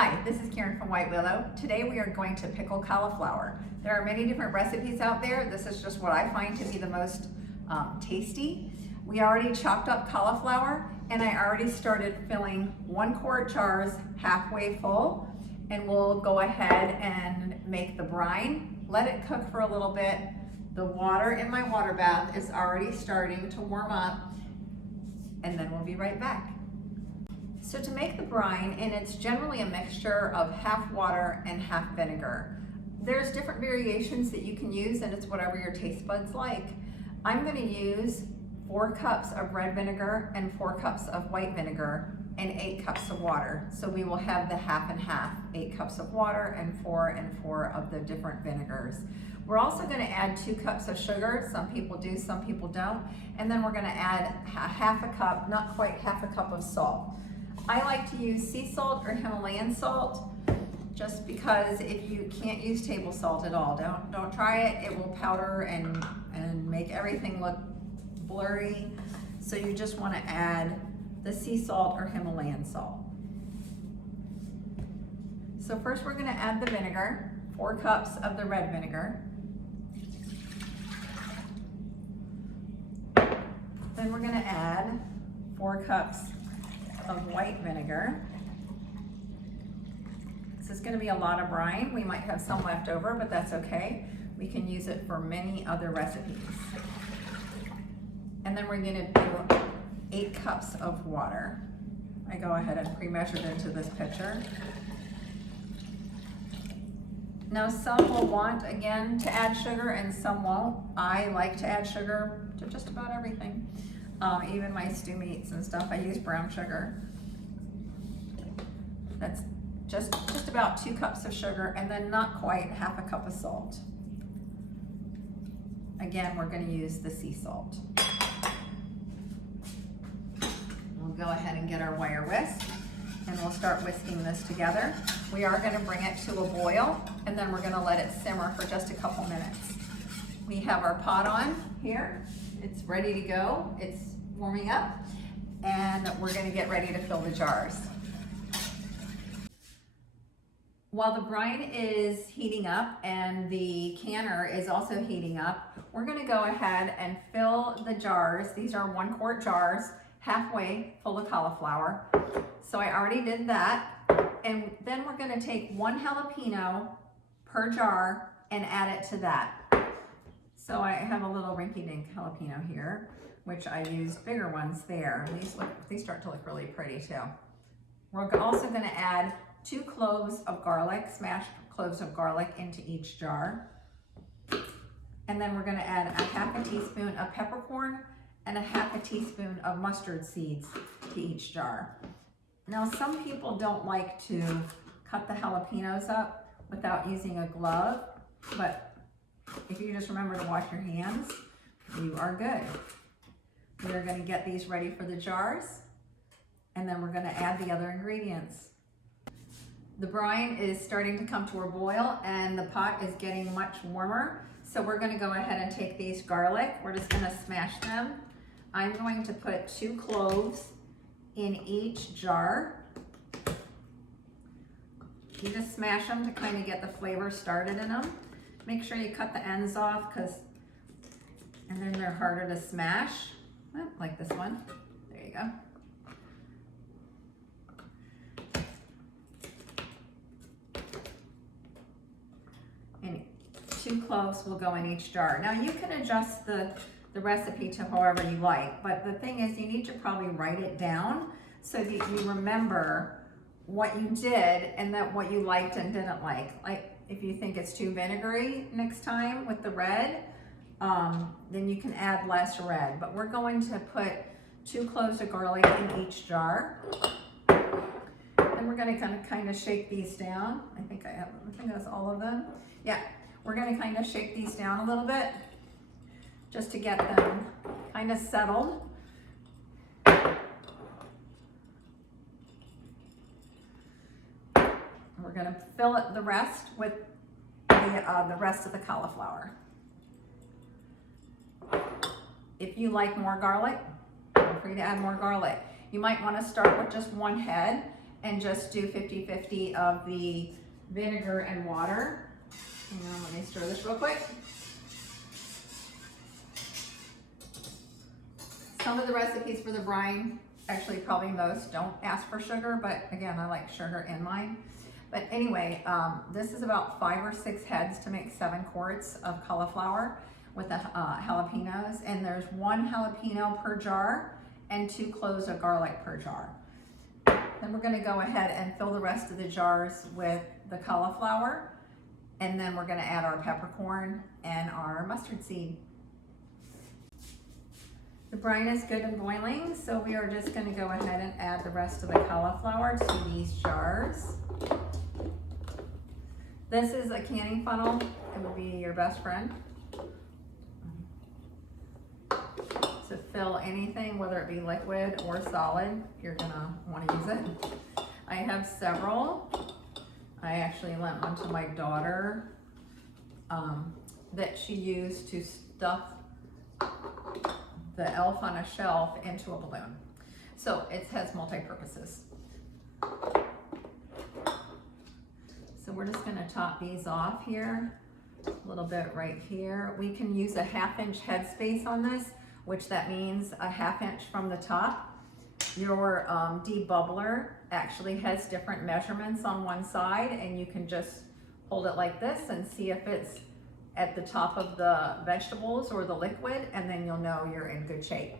Hi, this is Karen from White Willow. Today we are going to pickle cauliflower. There are many different recipes out there. This is just what I find to be the most tasty. We already chopped up cauliflower and I already started filling 1-quart jars halfway full, and we'll go ahead and make the brine. Let it cook for a little bit. The water in my water bath is already starting to warm up, and then we'll be right back. So to make the brine, and it's generally a mixture of half water and half vinegar. There's different variations that you can use, and it's whatever your taste buds like. I'm going to use 4 cups of red vinegar and 4 cups of white vinegar and 8 cups of water. So we will have the half and half, 8 cups of water and 4 of the different vinegars. We're also going to add 2 cups of sugar. Some people do, some people don't. And then we're going to add half a cup, not quite half a cup of salt. I like to use sea salt or Himalayan salt, just because if you can't use table salt at all, don't try it. It will powder and make everything look blurry. So you just want to add the sea salt or Himalayan salt. So first we're going to add the vinegar, 4 cups of the red vinegar. Then we're going to add 4 cups of white vinegar. This is going to be a lot of brine. We might have some left over, but that's okay. We can use it for many other recipes. And then we're going to do 8 cups of water. I go ahead and pre-measured into this pitcher. Now some will want, again, to add sugar and some won't. I like to add sugar to just about everything. Even my stew meats and stuff, I use brown sugar. That's just about 2 cups of sugar, and then not quite half a cup of salt. Again, we're going to use the sea salt. We'll go ahead and get our wire whisk, and we'll start whisking this together. We are going to bring it to a boil, and then we're going to let it simmer for just a couple minutes. We have our pot on here. It's ready to go. It's warming up, and we're going to get ready to fill the jars. While the brine is heating up and the canner is also heating up, we're going to go ahead and fill the jars. These are 1-quart jars, halfway full of cauliflower. So I already did that. And then we're going to take 1 jalapeno per jar and add it to that. So I have a little rinky-dink jalapeno here, which I used bigger ones there. These start to look really pretty too. We're also going to add 2 cloves of garlic, smashed cloves of garlic into each jar. And then we're going to add a half a teaspoon of peppercorn and a half a teaspoon of mustard seeds to each jar. Now some people don't like to cut the jalapenos up without using a glove, but if you just remember to wash your hands, you are good. We are going to get these ready for the jars, and then we're going to add the other ingredients. The brine is starting to come to a boil, and the pot is getting much warmer. So we're going to go ahead and take these garlic. We're just going to smash them. I'm going to put 2 cloves in each jar. You just smash them to kind of get the flavor started in them. Make sure you cut the ends off, and then they're harder to smash. Like this one. There you go. And 2 cloves will go in each jar. Now you can adjust the recipe to however you like, but the thing is you need to probably write it down so that you remember what you did and that what you liked and didn't like. Like if you think it's too vinegary next time with the red, then you can add less red. But we're going to put 2 cloves of garlic in each jar. And we're going to kind of shake these down. I think that's all of them. Yeah, we're going to kind of shake these down a little bit just to get them kind of settled. We're going to fill it the rest with the rest of the cauliflower. If you like more garlic, feel free to add more garlic. You might want to start with just 1 head and just do 50-50 of the vinegar and water. Hang on, let me stir this real quick. Some of the recipes for the brine, actually probably most, don't ask for sugar, but again, I like sugar in mine. But anyway, this is about 5 or 6 heads to make 7 quarts of cauliflower with the jalapenos, and there's 1 jalapeno per jar and 2 cloves of garlic per jar. Then we're gonna go ahead and fill the rest of the jars with the cauliflower, and then we're gonna add our peppercorn and our mustard seed. The brine is good and boiling, so we are just gonna go ahead and add the rest of the cauliflower to these jars. This is a canning funnel. It would be your best friend to fill anything, whether it be liquid or solid. You're gonna wanna use it. I have several. I actually lent one to my daughter that she used to stuff the elf on a shelf into a balloon. So it has multi-purposes. So we're just gonna top these off here, a little bit right here. We can use a 1/2 inch headspace on this, which that means a 1/2 inch from the top. Your debubbler actually has different measurements on one side, and you can just hold it like this and see if it's at the top of the vegetables or the liquid, and then you'll know you're in good shape.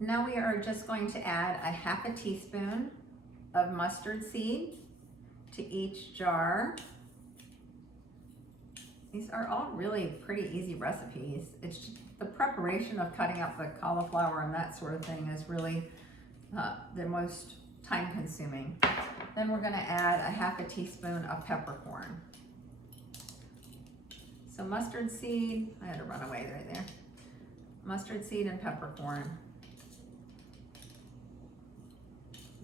Now we are just going to add a 1/2 teaspoon of mustard seed to each jar. These are all really pretty easy recipes. It's just the preparation of cutting up the cauliflower and that sort of thing is really the most time consuming. Then we're gonna add a 1/2 teaspoon of peppercorn. So mustard seed, I had to run away right there. Mustard seed and peppercorn.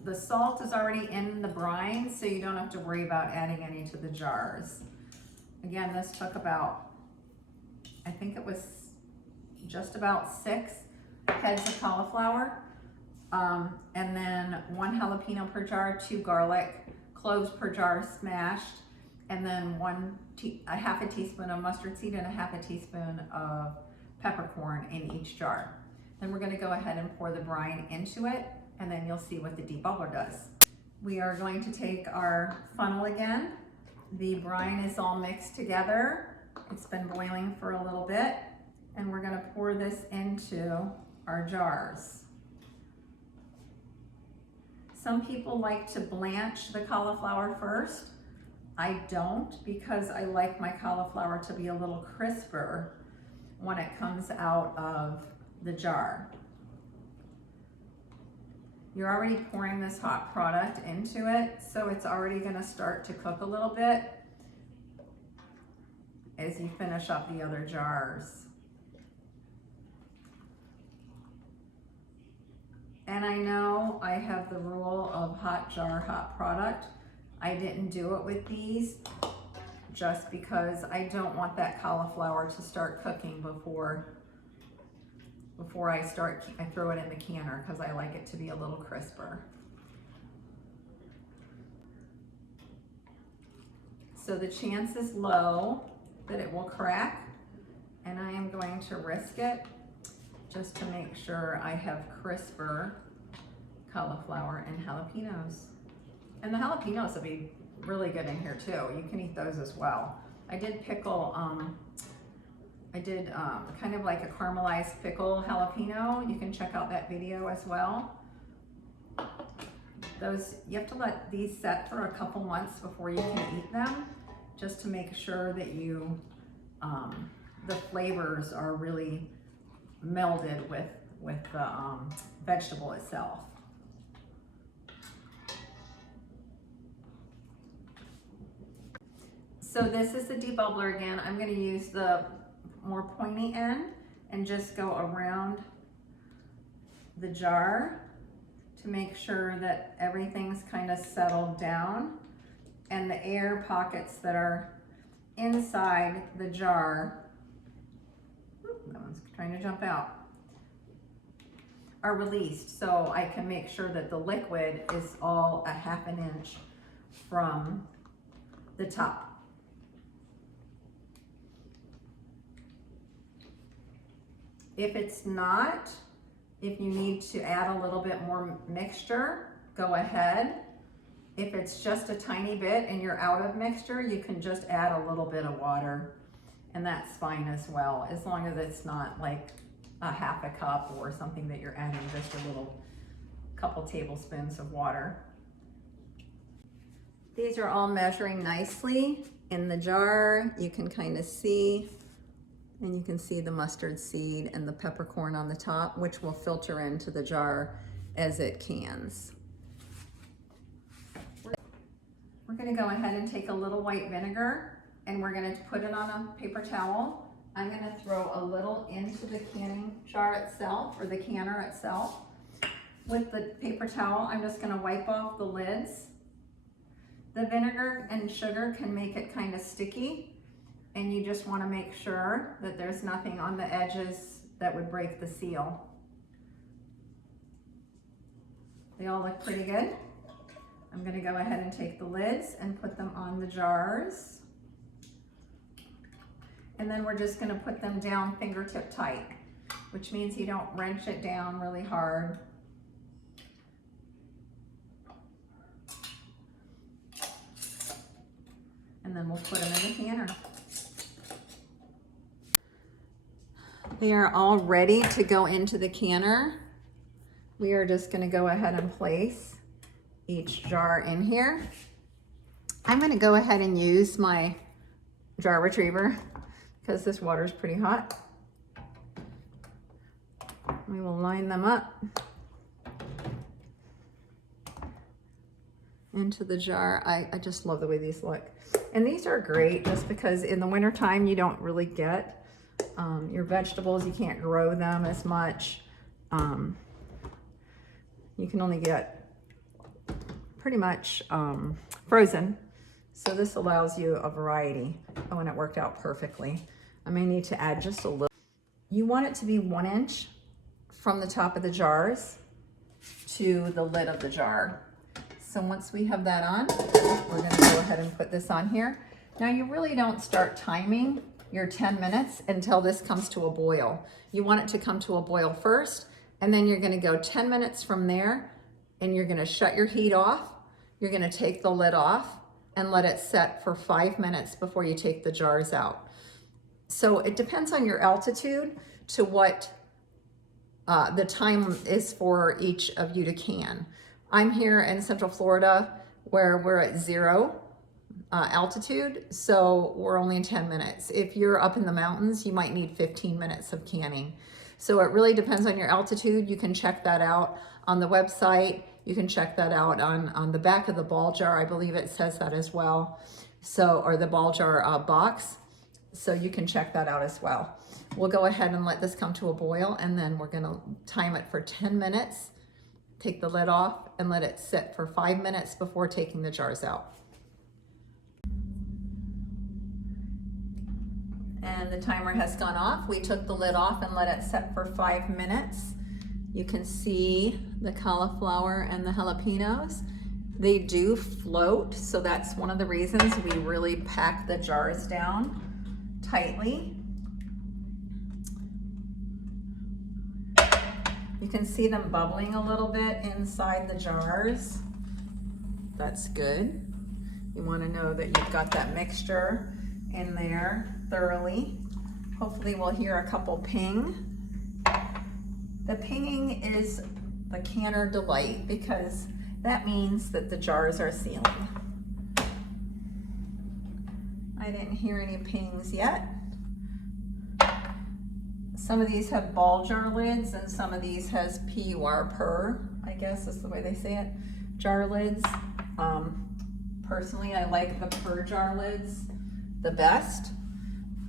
The salt is already in the brine, so you don't have to worry about adding any to the jars. Again, this took about, I think it was just about 6 heads of cauliflower. And then 1 jalapeno per jar, 2 garlic, cloves per jar smashed, and then a 1/2 teaspoon of mustard seed and a 1/2 teaspoon of peppercorn in each jar. Then we're gonna go ahead and pour the brine into it, and then you'll see what the debubbler does. We are going to take our funnel again. The brine is all mixed together. It's been boiling for a little bit, and we're gonna pour this into our jars. Some people like to blanch the cauliflower first. I don't, because I like my cauliflower to be a little crisper when it comes out of the jar. You're already pouring this hot product into it, so it's already gonna start to cook a little bit as you finish up the other jars. And I know I have the rule of hot jar, hot product. I didn't do it with these just because I don't want that cauliflower to start cooking before I throw it in the canner, because I like it to be a little crisper. So the chance is low that it will crack, and I am going to risk it just to make sure I have crisper cauliflower and jalapenos. And the jalapenos will be really good in here too. You can eat those as well. I did pickle, kind of like a caramelized pickle jalapeno. You can check out that video as well. You have to let these set for a couple months before you can eat them, just to make sure that the flavors are really melded with the vegetable itself. So this is the debubbler again. I'm going to use the more pointy end and just go around the jar to make sure that everything's kind of settled down, and the air pockets that are inside the jar, that one's trying to jump out, are released, so I can make sure that the liquid is all a half an inch from the top. If it's not, if you need to add a little bit more mixture, go ahead. If it's just a tiny bit and you're out of mixture, you can just add a little bit of water, and that's fine as well, as long as it's not like a half a cup or something that you're adding just a little couple tablespoons of water. These are all measuring nicely in the jar. You can kind of see, and you can see the mustard seed and the peppercorn on the top, which will filter into the jar as it cans. We're going to go ahead and take a little white vinegar, and we're going to put it on a paper towel. I'm going to throw a little into the canning jar itself, or the canner itself. With the paper towel, I'm just going to wipe off the lids. The vinegar and sugar can make it kind of sticky, and you just want to make sure that there's nothing on the edges that would break the seal. They all look pretty good. I'm going to go ahead and take the lids and put them on the jars. And then we're just going to put them down fingertip tight, which means you don't wrench it down really hard. And then we'll put them in the canner. They are all ready to go into the canner. We are just going to go ahead and place each jar in here. I'm going to go ahead and use my jar retriever because this water is pretty hot. We will line them up into the jar. I just love the way these look. And these are great just because in the wintertime you don't really get your vegetables, you can't grow them as much. You can only get pretty much frozen. So this allows you a variety. Oh, and it worked out perfectly. I may need to add just a little. You want it to be 1 inch from the top of the jars to the lid of the jar. So once we have that on, we're gonna go ahead and put this on here. Now you really don't start timing your 10 minutes until this comes to a boil. You want it to come to a boil first, and then you're gonna go 10 minutes from there, and you're gonna shut your heat off. You're gonna take the lid off and let it set for 5 minutes before you take the jars out. So it depends on your altitude to what the time is for each of you to can. I'm here in Central Florida where we're at 0 altitude, so we're only in 10 minutes. If you're up in the mountains, you might need 15 minutes of canning. So it really depends on your altitude. You can check that out on the website. You can check that out on the back of the ball jar. I believe it says that as well. So, or the ball jar box. So you can check that out as well. We'll go ahead and let this come to a boil, and then we're gonna time it for 10 minutes, take the lid off, and let it sit for 5 minutes before taking the jars out. And the timer has gone off. We took the lid off and let it set for 5 minutes. You can see the cauliflower and the jalapenos. They do float, so that's one of the reasons we really pack the jars down tightly. You can see them bubbling a little bit inside the jars. That's good. You want to know that you've got that mixture in there thoroughly. Hopefully we'll hear a couple ping. The pinging is the canner delight because that means that the jars are sealing. I didn't hear any pings yet. Some of these have ball jar lids and some of these has PUR, I guess is the way they say it, jar lids. Personally, I like the PUR jar lids the best.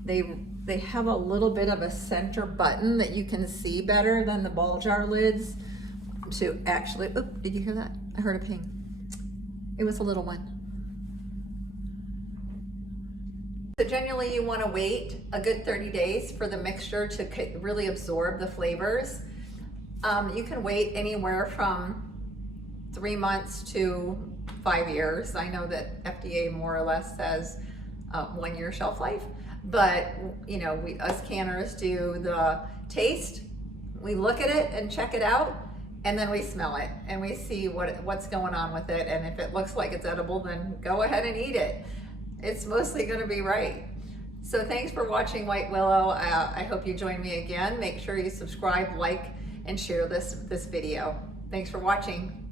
They have a little bit of a center button that you can see better than the ball jar lids to actually, oop, did you hear that? I heard a ping. It was a little one. So generally you want to wait a good 30 days for the mixture to really absorb the flavors. You can wait anywhere from 3 months to 5 years. I know that FDA more or less says 1 year shelf life, but you know, us canners do the taste, we look at it and check it out, and then we smell it and we see what's going on with it, and if it looks like it's edible, then go ahead and eat it. It's mostly going to be right. So thanks for watching White Willow. I hope you join me again. Make sure you subscribe, like, and share this video. Thanks for watching.